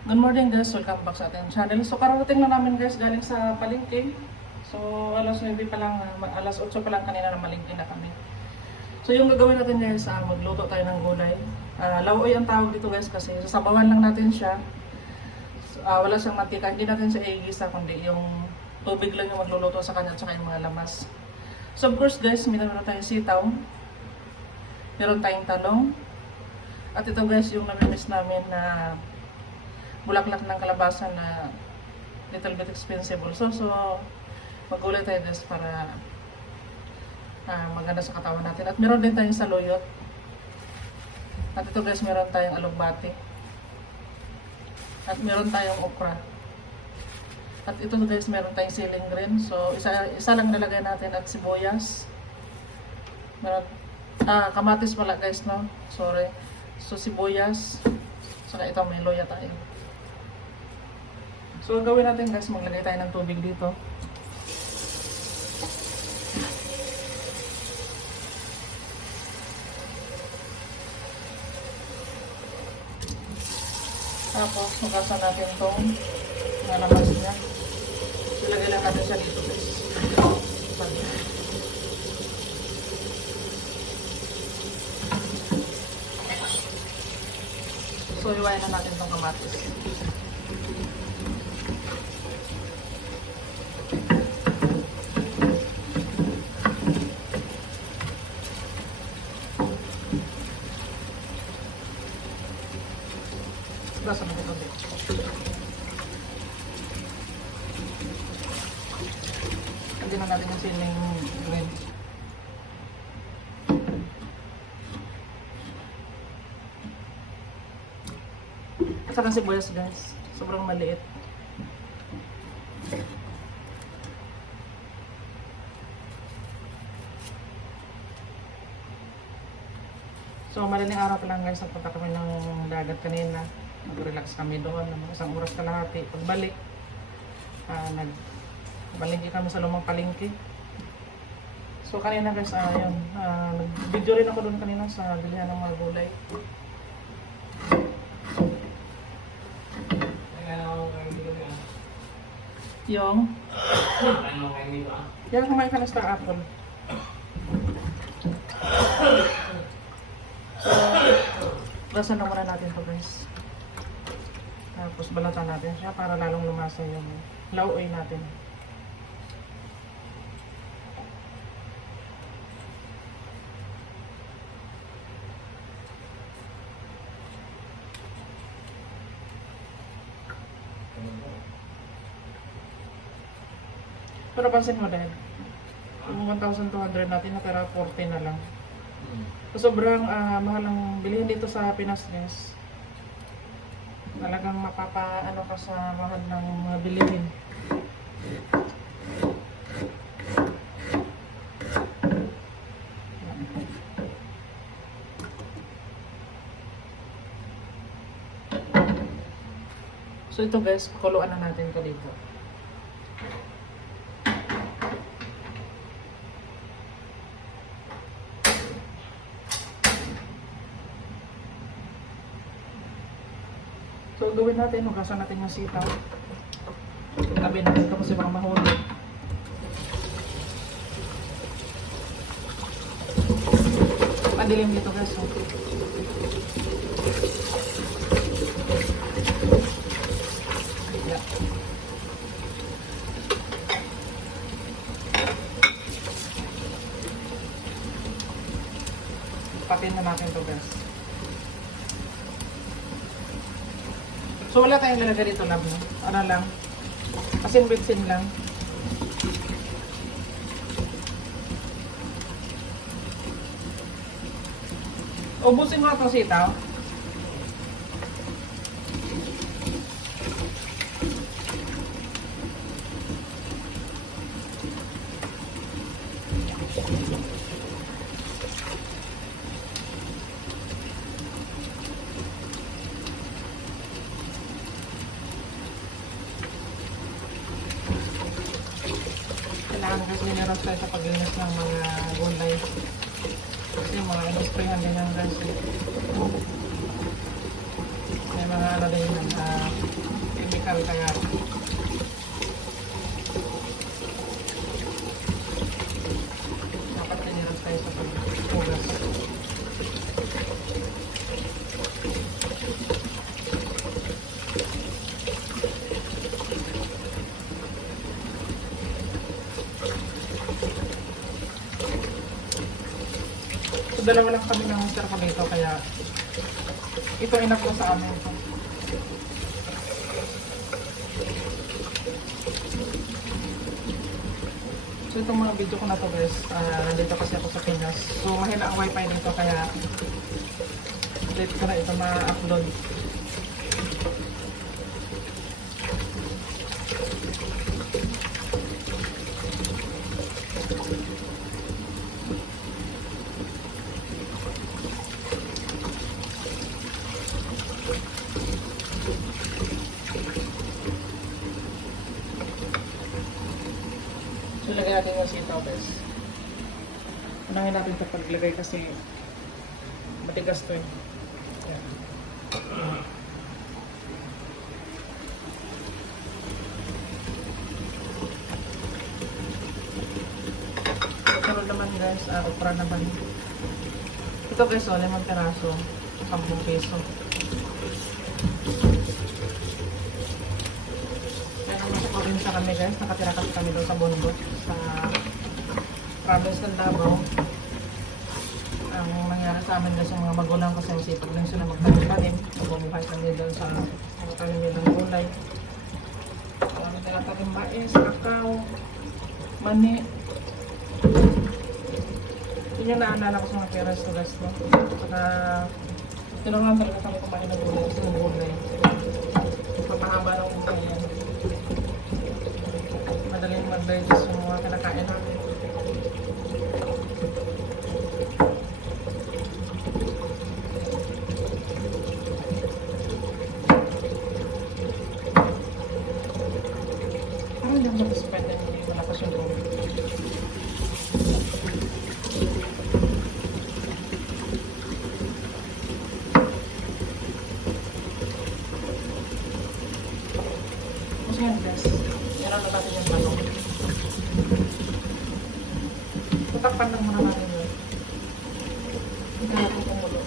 Good morning guys, welcome back sa ating channel. So kararating na namin guys galing sa palengke. So alas 9 pa lang, alas 8 pa lang kanina na malingki na kami. So yung gagawin natin guys, ah, magluto tayo ng gulay. Ah, lawoy ang tawag dito guys kasi sasabawan lang natin siya. So, ah, wala siyang mantika, hindi natin siya igisa kundi yung tubig lang yung magluluto sa kanya at saka yung mga lamas. So of course guys, meron na tayong sitaw. Meron tayong talong. At ito guys yung namimiss namin na bulaklak ng kalabasa na little bit expensive also. So, magulay tayo guys para ah, maganda sa katawan natin. At meron din tayong saluyot. At ito guys, meron tayong alugbati. At meron tayong okra. At ito guys, meron tayong ceiling green. So, isa, isa lang nalagay natin at sibuyas. Meron, ah, kamatis pala guys, no? Sorry. So, sibuyas. Saka ito, may loya tayo. So, ang gawin natin guys, maglagay tayo ng tubig dito. Tapos, magasan natin itong nalamas niya. Ilagay lang natin siya dito guys. So, iwain na natin itong kamatis. Basta mo ito dito. Hindi na natin yung siling green. At saka sibuyas guys. Sobrang maliit. So, madaling araw pa lang guys, nagpunta kami ng dagat kanina. Nag-relax kami doon, ng isang oras kalahati. Pagbalik, ah nag balingki kami sa lumang palengke. So, kanina guys, ah, yun, ah, nag-video rin ako doon kanina sa bilihan ng mga gulay. Yung, yan kumain ka na sa apple. So, lasan na muna natin to guys. Tapos balatan natin siya para lalong lumasa yung lauoy natin. Pero pansin mo dahil, yung 1,200 natin natira 40 na lang. So, sobrang ah, mahal ang bilihin dito sa Pinas guys. Talagang mapapa ano ka sa mahal ng mga bilihin. So ito guys, pakuluan na natin to dito. Natin, hugasan natin yung sitaw. Tabi natin ito kasi baka mahulog. Madilim dito guys. Oh. Yeah. Patin na natin to guys. So wala tayong lalagay dito lab, no? Ano lang? Asin bitsin lang. Ubusin mo na itong sitaw. Kailangan kasi mineral tayo sa paglinis ng mga gulay. Kasi yung mga industryhan din ng gas. May mga ano din yung uh, bakal kaya dapat tinirap tayo sa paghugas. So, dalawa lang kami ng mister dito, kaya ito enough ko sa amin. So, itong mga video ko na to guys, ah, nandito kasi ako sa Pinas. So, mahina ang wifi dito, kaya late ko na ito ma-upload. So, lagyan natin yung sitaw guys. Unahin paglagay kasi matigas to eh. Yan. Guys, uh, okra naman. Ito guys, oh, limang peraso. 10 peso. Kaya naman sa probinsya kami guys, nakatira kasi kami doon sa Bonbon, sa province ng Davao. Ang nangyari sa amin yung mga magulang kasi masipag din sila magtanim-tanim. Bumuhay kami doon sa mga tanim nilang gulay. Kami nila tanim mais, kakao, mani. Yun yung naalala ko sa mga parents ko guys, no? Saka, tinangan talaga kami kumain ng gulay kasi ng gulay. Papahaba ng buhay yan madaling mag-digest yung mga kinakain namin. Ano yung mga spend hindi malakas yung loob? Kasi yan guys, yan ang natin yung tanong. Tutakpan lang muna natin yun. Hindi natin kumulo.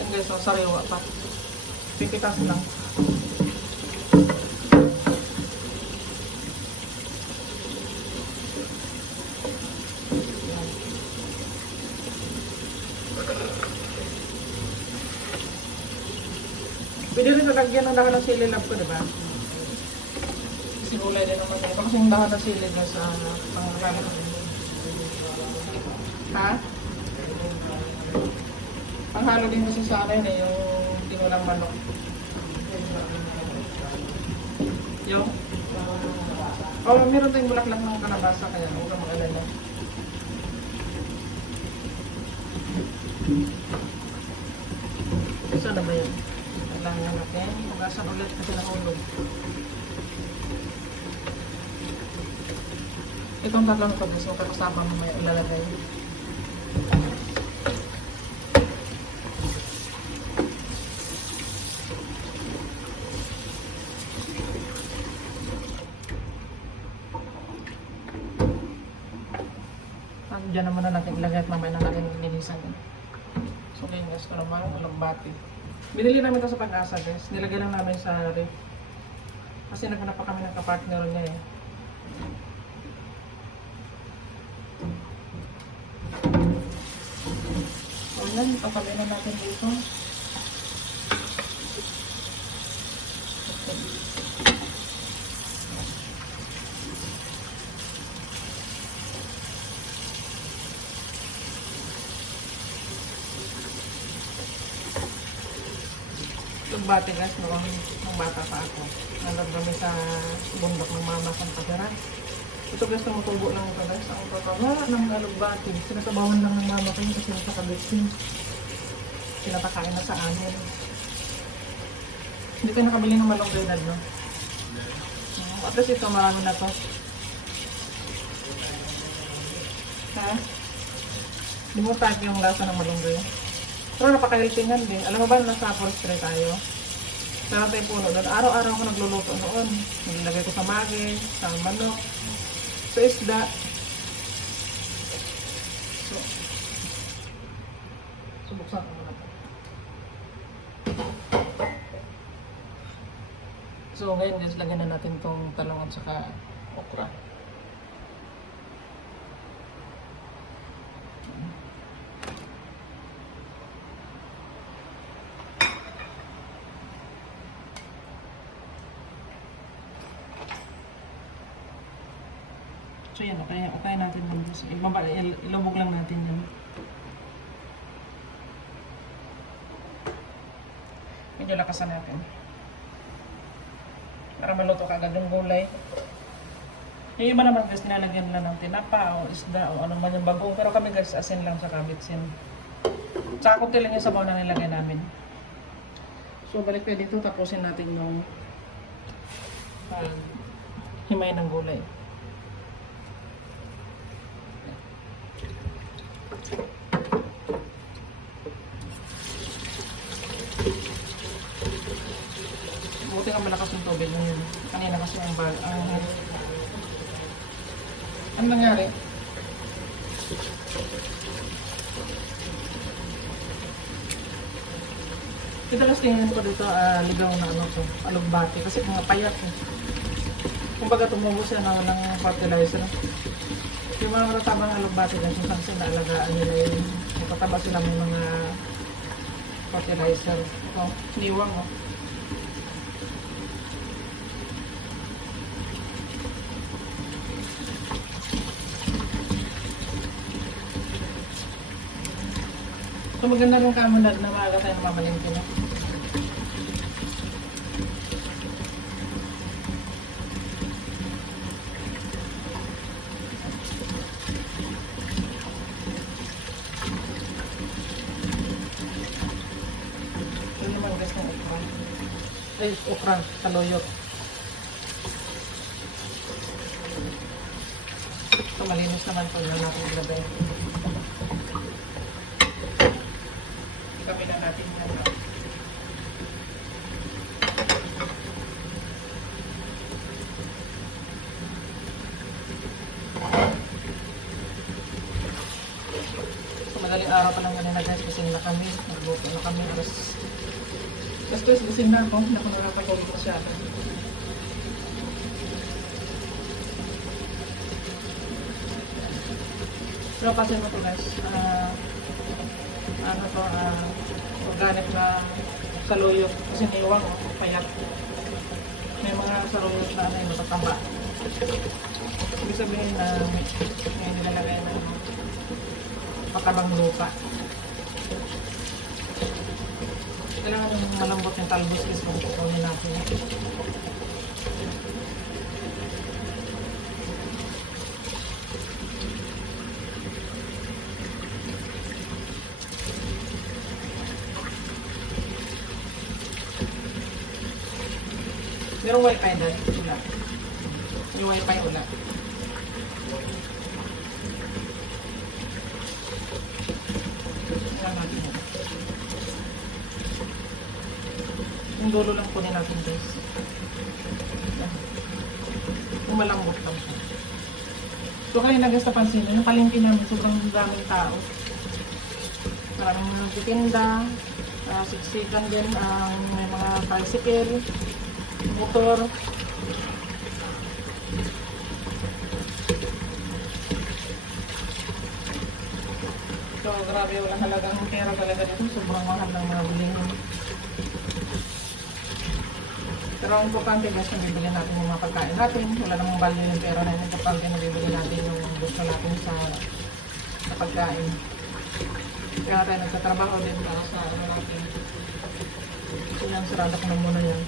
Yan guys, ang sariwa pa. Pipitas lang. Pwede rin nalagyan ng dahon ng sili ko, di ba? Kasi gulay din naman ito. Kasi yung dahon ng sili na sa pangagamit ko. Ha? Panghalo din kasi sa akin eh, yung tinulang manok. Yung? Oh, meron tayong bulaklak ng kalabasa kaya huwag kang mag-alala. Saan na ba yun? Kailangan natin. Hugasan ulit kasi nahulog. Itong tatlong ito guys, magkakasama mo may ilalagay. Ang dyan naman na natin ilagay at mamaya na natin linisan. So, linis ko naman, walang bati. Binili namin ito sa pag-asa guys. Nilagay lang namin sa ref. Kasi naghanap pa kami ng kapartner niya eh. So yan, papalay na natin dito. Okay. Yung bati guys, nung bata pa ako. Kami sa bundok ng mama sa Kapera. Ito guys, tumutubo lang ito guys. Ang totoo, wala nang alugbati. Sinasabawan lang ng mama ko yun kasi nasa kabitsin. Pinapakain na sa amin. Hindi kayo nakabili ng malong grenade, no? Hmm, At least ito, marami na to. Ha? Di mo yung lasa ng malunggay. Pero napaka-helpingan din. Alam mo ba, nasa forestry tayo? Meron tayong puno doon. Araw-araw ako nagluluto noon. Nilagay ko sa magi, sa manok, sa isda. So, subuksan ko muna. So, ngayon guys, lagyan na natin tong talong at saka okra. So yan, okay, okay natin. So, ibaba, il, ilubog lang natin yan. Medyo lakasan natin. Para maluto ka agad yung gulay. Yung iba naman guys, nilalagyan nila ng tinapa o isda o ano man yung bagong. Pero kami guys, asin lang sa kabitsin. Tsaka kunti lang yung sabaw na nilagay namin. So balik tayo dito, tapusin natin yung uh, himay ng gulay. Buti nga malakas yung tubig ngayon. Kanina kasi ang bag, ang ano nangyari? Madalas tingin ko dito, ah, ligaw na ano to, alugbati. Kasi mga payat eh. Kumbaga tumubo siya na ng fertilizer. Yung mga matatabang alugbati dyan, kung saan sila nila yung matataba sila may mga fertilizer. Ito, niwang oh. So maganda rin kamo na maaga tayo namamalingki na. Okra. Ay, okra, kaloyot. Ito malinis naman po na natin ilagay. Kami na natin yan. So, madaling araw pa lang ganun na guys kasi na kami. Nagbuto na kami. Alas, alas 2 gising na ako. Hindi ako nakakatulog masyado. Pero kasi mo to guys. ah, ano to, ah, organic na saluyot. Kasi niwang, oh, payat. May mga saluyot na ano yung matataba. Ibig sabihin na may nilalagay na matabang lupa. Kailangan yung malambot yung talbos kasi kung kukunin natin. Merong wifi doon? Wala. Yung wifi wala. Wala natin. Yung dulo lang kunin natin guys. Yan. Yung malambot lang siya. So kayo nagas napansin nyo, yung palengke namin sobrang daming tao. Maraming nagtitinda, uh, siksikan din ang may mga tricycle, motor. So, grabe walang halagang pera talaga dito. Sobrang mahal ng mga bilihin. Pero ang importante guys, bibili natin yung mga pagkain natin, wala namang value yung pera na importante na bibili natin yung gusto natin sa, sa pagkain. Kaya tayo nagtatrabaho din para sa ano natin. So yan, sarado ko na muna yan.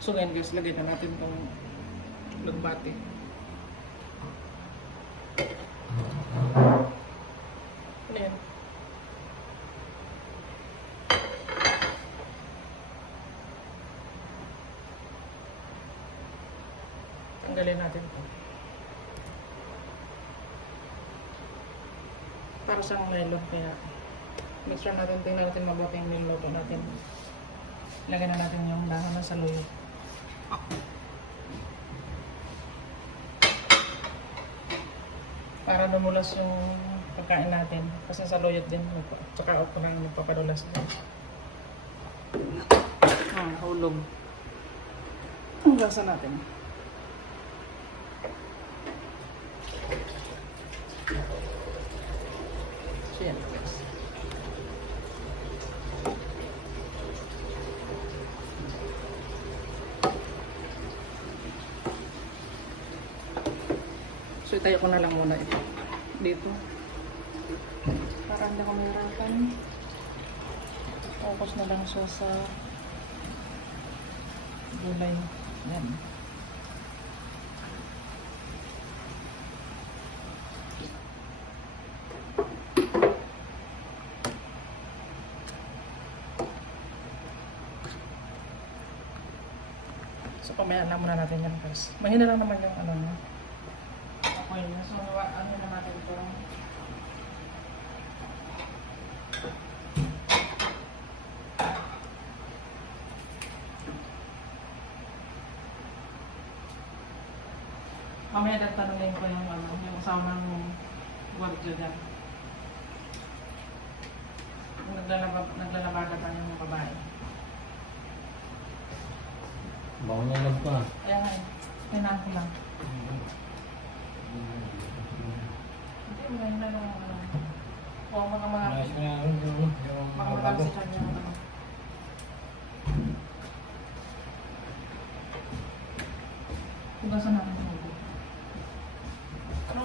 So ngayon guys, lagay na natin itong nagbate. Ano yan? Tanggalin natin ito. Para sa nilo, kaya make sure natin tingnan natin mabuti yung niluluto natin. Lagyan na natin yung lahat na sa luyo. Oh. Lumulas yung pagkain natin. Kasi saluyot din. Tsaka ako lang nagpapadulas. Ah, hulog. Ang gasa natin. Guys. So itayo ko na lang muna ito. Dito. Para hindi ako mahirapan. Focus na lang siya sa gulay. Yan. So, pamayaan lang muna natin yan guys. Mahina lang naman yung ano niya. Apoy niya. So, ano na natin ito. Mamaya dahil tanongin ko yung ano, yung asawa ng gwardiyo dyan. Yung Naglalaba, naglalabada tayo ng babae. Baka nalab pa. Kaya nga, eh, kailangan ko lang. Hindi, ngayon na lang. O, mga mga, na mga mga si. Ano. Hugasan natin yung ulo. Ano,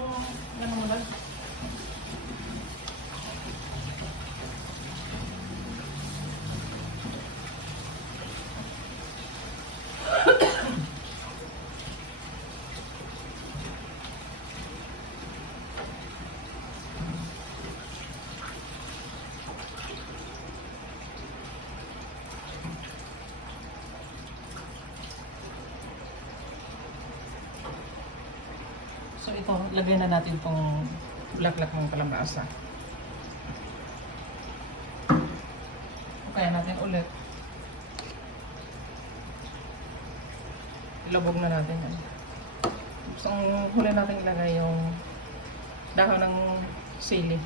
ano mo lang? So ito, lagay na natin itong bulaklak ng kalabasa. Kaya natin ulit. Ilabog na natin yan. Ang huli natin ilagay yung dahon ng sili.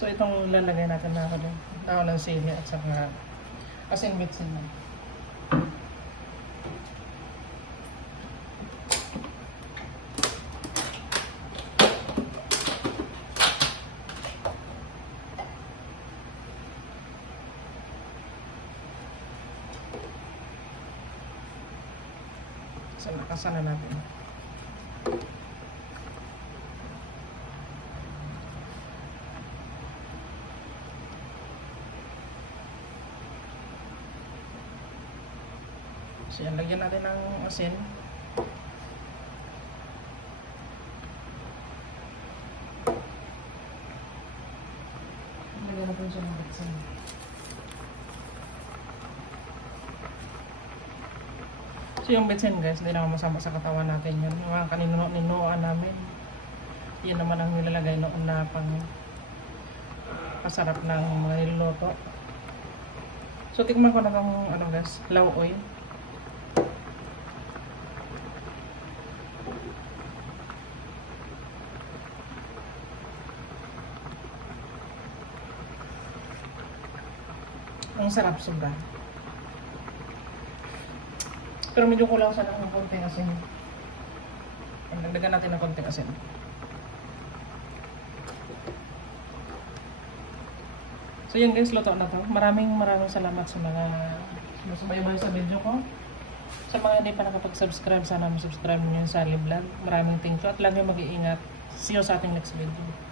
So itong lalagay natin na ako din. Dahon ng sili at saka asin bitsin na. So nakasan na natin. So yan, lagyan natin ng asin. Lagyan natin siya ng bitsin. So yung bitsin guys, hindi naman masama sa katawan natin yun. Mga kanino-ninuan namin. Yan naman ang nilalagay noon na pang pasarap ng mga niluto. So tikman ko na ng ano guys, law oil. Ang sarap sobra. Pero medyo kulang sa ng konting asin. Ang dagdagan natin ng konting asin. So yun guys, luto na to. Maraming maraming salamat sa mga sumusubaybay sa video ko. Sa mga hindi pa nakapag-subscribe, sana mag-subscribe niyo yung Sally Vlog. Maraming thank you at lagi mag-iingat. See you sa ating next video.